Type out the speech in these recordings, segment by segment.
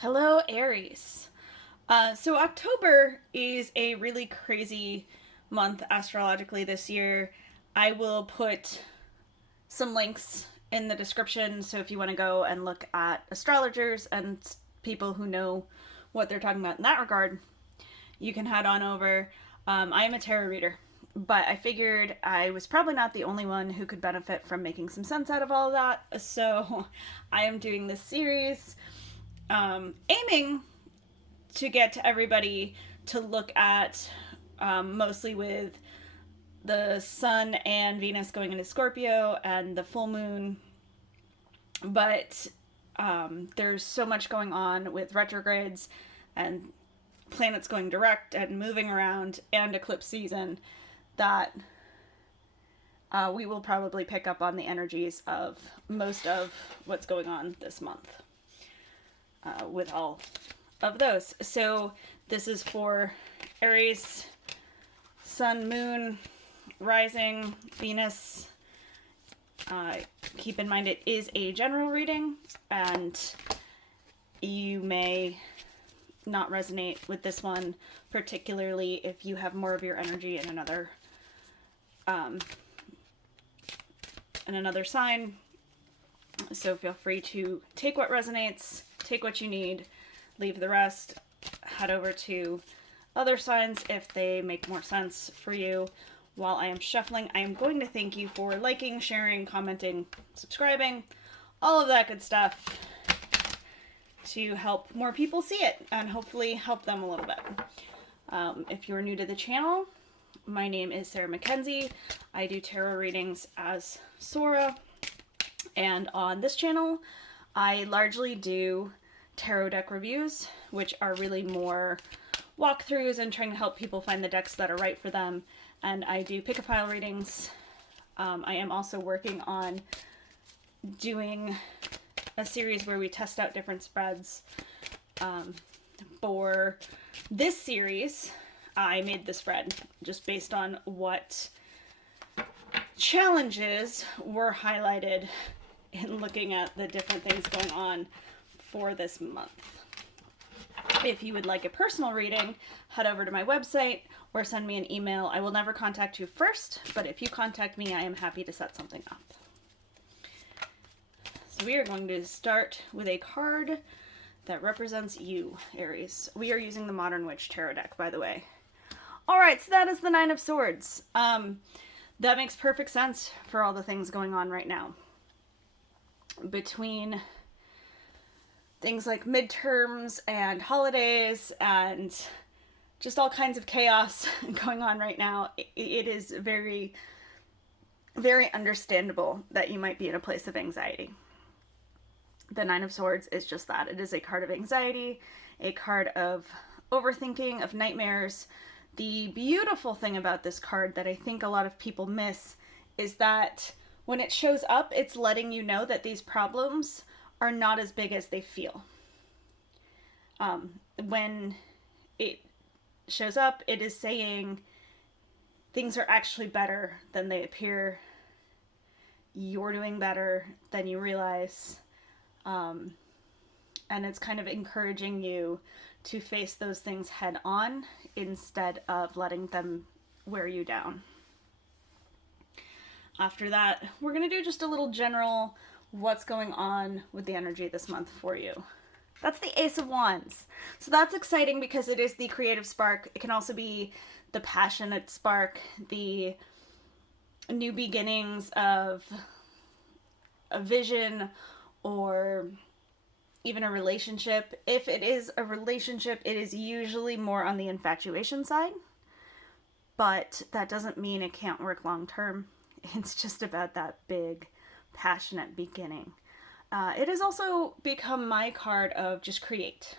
Hello, Aries. So October is a really crazy month astrologically this year. I will put some links in the description, so if you want to go and look at astrologers and people who know what they're talking about in that regard, you can head on over. I am a tarot reader, but I figured I was probably not the only one who could benefit from making some sense out of all of that, so I am doing this series aiming to get to everybody to look at mostly with the Sun and Venus going into Scorpio and the full moon. But there's so much going on with retrogrades and planets going direct and moving around and eclipse season that we will probably pick up on the energies of most of what's going on this month with all of those. So this is for Aries, Sun, Moon, Rising, Venus. Keep in mind it is a general reading, and you may not resonate with this one, particularly if you have more of your energy in another sign. So feel free to take what resonates, take what you need, leave the rest, head over to other signs if they make more sense for you. While I am shuffling, I am going to thank you for liking, sharing, commenting, subscribing, all of that good stuff to help more people see it and hopefully help them a little bit. If you're new to the channel, my name is Sarah Mackenzie. I do tarot readings as Sora, and on this channel, I largely do tarot deck reviews, which are really more walkthroughs and trying to help people find the decks that are right for them. And I do pick-a-pile readings. I am also working on doing a series where we test out different spreads. For this series, I made the spread just based on what challenges were highlighted in looking at the different things going on for this month. If you would like a personal reading, head over to my website or send me an email. I will never contact you first, but if you contact me, I am happy to set something up. So we are going to start with a card that represents you, Aries. We are using the Modern Witch Tarot deck, by the way. All right, so that is the Nine of Swords. That makes perfect sense for all the things going on right now. Between things like midterms and holidays and just all kinds of chaos going on right now, it is very, very understandable that you might be in a place of anxiety. The Nine of Swords is just that. It is a card of anxiety, a card of overthinking, of nightmares. The beautiful thing about this card that I think a lot of people miss is that when it shows up, it's letting you know that these problems are not as big as they feel. When it shows up, it is saying things are actually better than they appear. You're doing better than you realize. And it's kind of encouraging you to face those things head on instead of letting them wear you down. After that, we're going to do just a little general what's going on with the energy this month for you. That's the Ace of Wands. So that's exciting because it is the creative spark. It can also be the passionate spark, the new beginnings of a vision or even a relationship. If it is a relationship, it is usually more on the infatuation side, but that doesn't mean it can't work long term. It's just about that big, passionate beginning. It has also become my card of just create.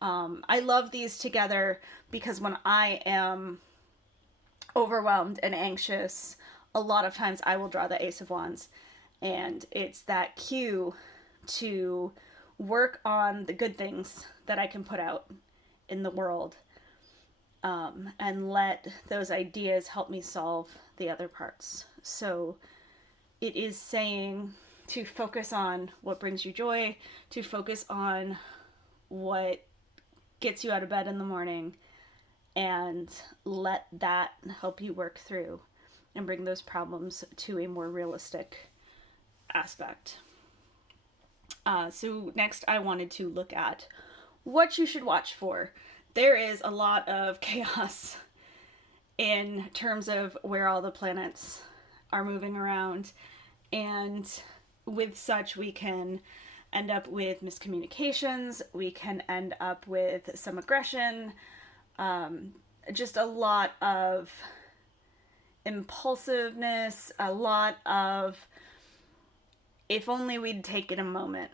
I love these together because when I am overwhelmed and anxious, a lot of times I will draw the Ace of Wands, and it's that cue to work on the good things that I can put out in the world, and let those ideas help me solve the other parts. So it is saying to focus on what brings you joy, to focus on what gets you out of bed in the morning, and let that help you work through and bring those problems to a more realistic aspect. So next I wanted to look at what you should watch for. There is a lot of chaos in terms of where all the planets are moving around, and with such we can end up with miscommunications, we can end up with some aggression, just a lot of impulsiveness, a lot of if only we'd taken a moment,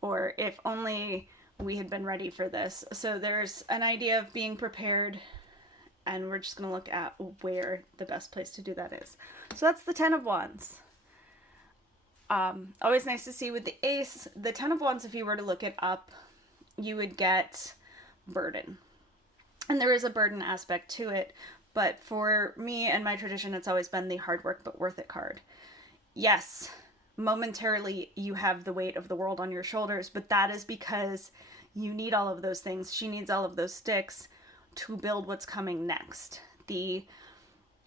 or if only we had been ready for this. So there's an idea of being prepared, and we're just going to look at where the best place to do that is. So that's the Ten of Wands. Always nice to see with the Ace. The Ten of Wands, if you were to look it up, you would get burden. And there is a burden aspect to it, but for me and my tradition, it's always been the hard work but worth it card. Yes, momentarily you have the weight of the world on your shoulders, but that is because you need all of those things. She needs all of those sticks to build what's coming next. The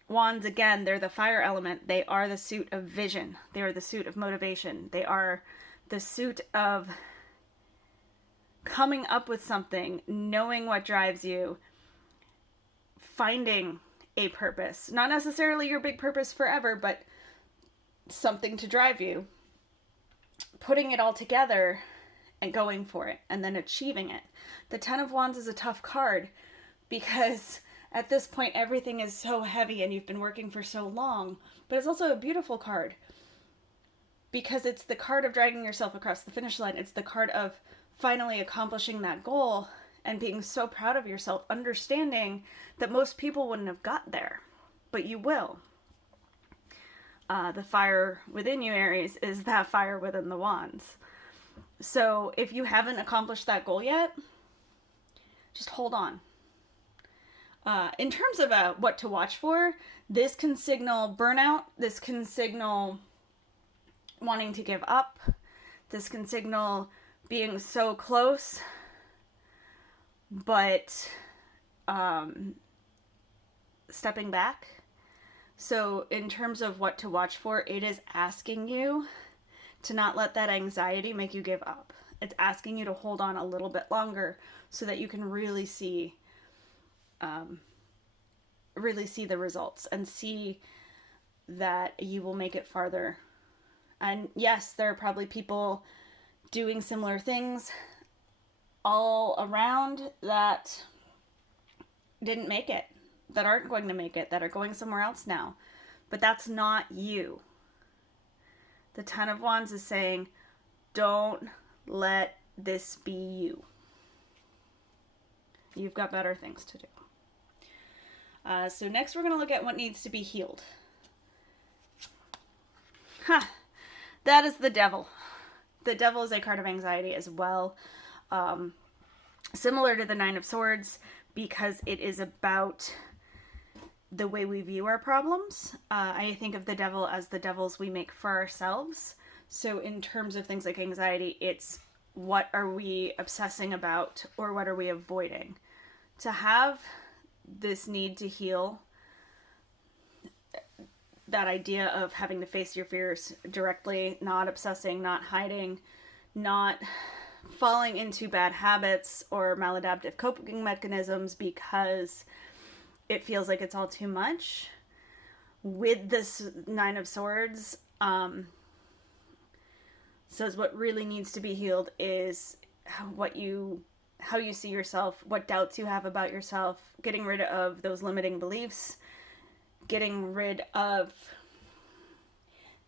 Wands, again, they're the fire element. They are the suit of vision. They are the suit of motivation. They are the suit of coming up with something, knowing what drives you, finding a purpose. Not necessarily your big purpose forever, but something to drive you. Putting it all together and going for it, and then achieving it. The Ten of Wands is a tough card because at this point everything is so heavy and you've been working for so long, but it's also a beautiful card because it's the card of dragging yourself across the finish line. It's the card of finally accomplishing that goal and being so proud of yourself, understanding that most people wouldn't have got there, but you will. The fire within you, Aries, is that fire within the Wands. So if you haven't accomplished that goal yet, just hold on. In terms of what to watch for, this can signal burnout. This can signal wanting to give up. This can signal being so close, but stepping back. So in terms of what to watch for, it is asking you to not let that anxiety make you give up. It's asking you to hold on a little bit longer so that you can really see the results and see that you will make it farther. And yes, there are probably people doing similar things all around that didn't make it, that aren't going to make it, that are going somewhere else now. But that's not you. The Ten of Wands is saying, don't let this be you. You've got better things to do. So next we're going to look at what needs to be healed. That is the Devil. The Devil is a card of anxiety as well. Similar to the Nine of Swords, because it is about the way we view our problems. I think of the Devil as the devils we make for ourselves. So in terms of things like anxiety, it's what are we obsessing about or what are we avoiding? To have this need to heal, that idea of having to face your fears directly, not obsessing, not hiding, not falling into bad habits or maladaptive coping mechanisms because it feels like it's all too much. With this Nine of Swords, says what really needs to be healed is how you see yourself, what doubts you have about yourself, getting rid of those limiting beliefs, getting rid of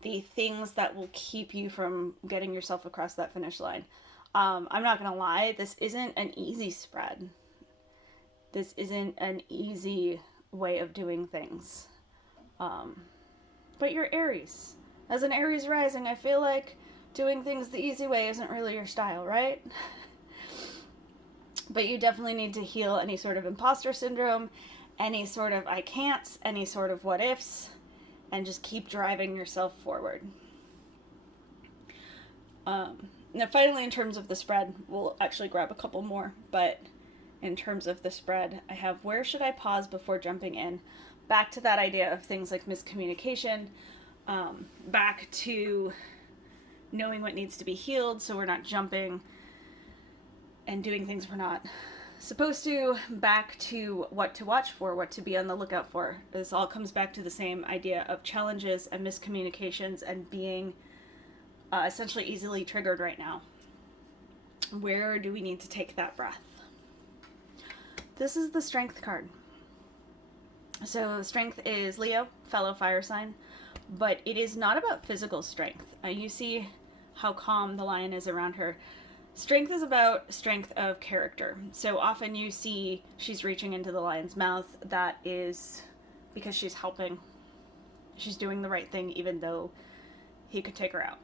the things that will keep you from getting yourself across that finish line. I'm not going to lie, this isn't an easy spread. This isn't an easy way of doing things. But you're Aries. As an Aries Rising, I feel like doing things the easy way isn't really your style, right? But you definitely need to heal any sort of imposter syndrome, any sort of I can'ts, any sort of what ifs, and just keep driving yourself forward. Now, finally, in terms of the spread, we'll actually grab a couple more, but in terms of the spread, I have where should I pause before jumping in? Back to that idea of things like miscommunication, back to knowing what needs to be healed so we're not jumping and doing things we're not supposed to, back to what to watch for, what to be on the lookout for. This all comes back to the same idea of challenges and miscommunications and being essentially easily triggered right now. Where do we need to take that breath? This is the Strength card. So Strength is Leo, fellow fire sign, but it is not about physical strength. You see how calm the lion is around her. Strength is about strength of character. So often you see she's reaching into the lion's mouth. That is because she's helping. She's doing the right thing even though he could take her out.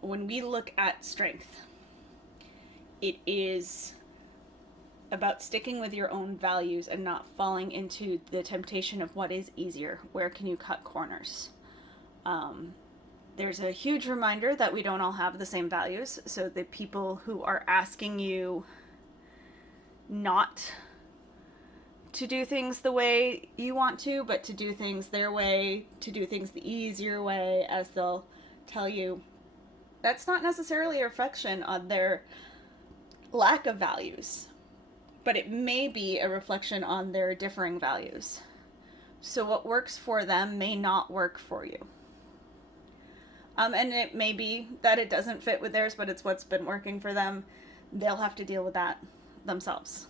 When we look at strength, it is about sticking with your own values and not falling into the temptation of what is easier. Where can you cut corners? There's a huge reminder that we don't all have the same values. So the people who are asking you not to do things the way you want to, but to do things their way, to do things the easier way, as they'll tell you, that's not necessarily a reflection on their lack of values, but it may be a reflection on their differing values. So what works for them may not work for you. And it may be that it doesn't fit with theirs, but it's what's been working for them. They'll have to deal with that themselves.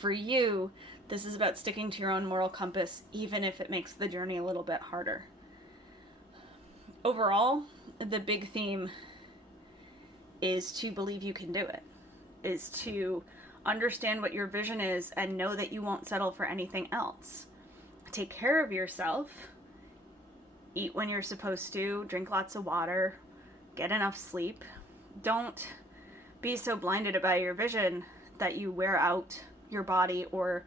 For you, this is about sticking to your own moral compass, even if it makes the journey a little bit harder. Overall, the big theme is to believe you can do it, is to understand what your vision is and know that you won't settle for anything else. Take care of yourself. Eat when you're supposed to, drink lots of water, get enough sleep. Don't be so blinded by your vision that you wear out your body or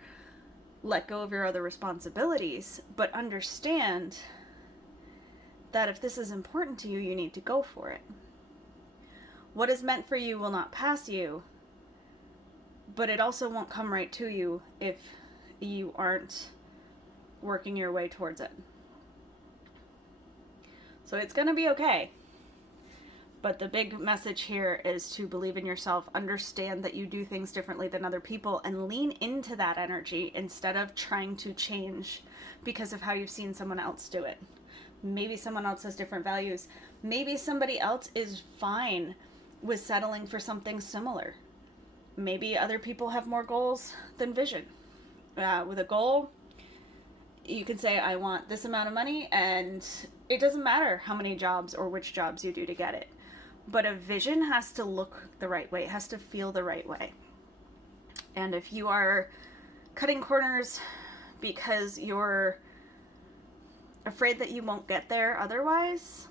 let go of your other responsibilities, but understand that if this is important to you, you need to go for it. What is meant for you will not pass you, but it also won't come right to you if you aren't working your way towards it. So it's going to be okay. But the big message here is to believe in yourself, understand that you do things differently than other people, and lean into that energy instead of trying to change because of how you've seen someone else do it. Maybe someone else has different values. Maybe somebody else is fine with settling for something similar. Maybe other people have more goals than vision. With a goal, you can say, I want this amount of money, and it doesn't matter how many jobs or which jobs you do to get it. But a vision has to look the right way. It has to feel the right way. And if you are cutting corners because you're afraid that you won't get there otherwise,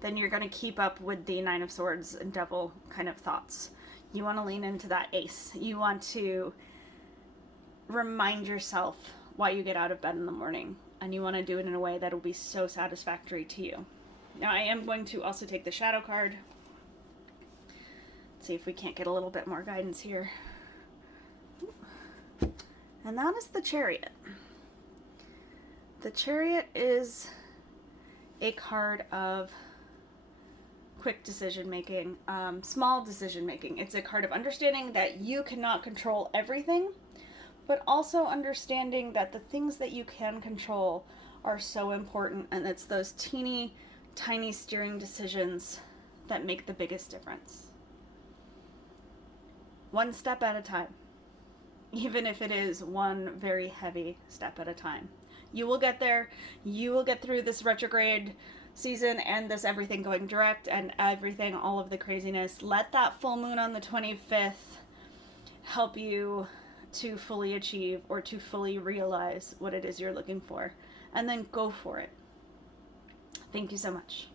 then you're going to keep up with the Nine of Swords and Devil kind of thoughts. You want to lean into that Ace. You want to remind yourself why you get out of bed in the morning, and you want to do it in a way that will be so satisfactory to you. Now, I am going to also take the Shadow card. Let's see if we can't get a little bit more guidance here. And that is the Chariot. The Chariot is a card of quick decision making, small decision making. It's a card of understanding that you cannot control everything, but also understanding that the things that you can control are so important, and it's those teeny tiny steering decisions that make the biggest difference. One step at a time, even if it is one very heavy step at a time. You will get there. You will get through this retrograde season and this everything going direct and everything, all of the craziness. Let that full moon on the 25th help you to fully achieve or to fully realize what it is you're looking for, and then go for it. Thank you so much.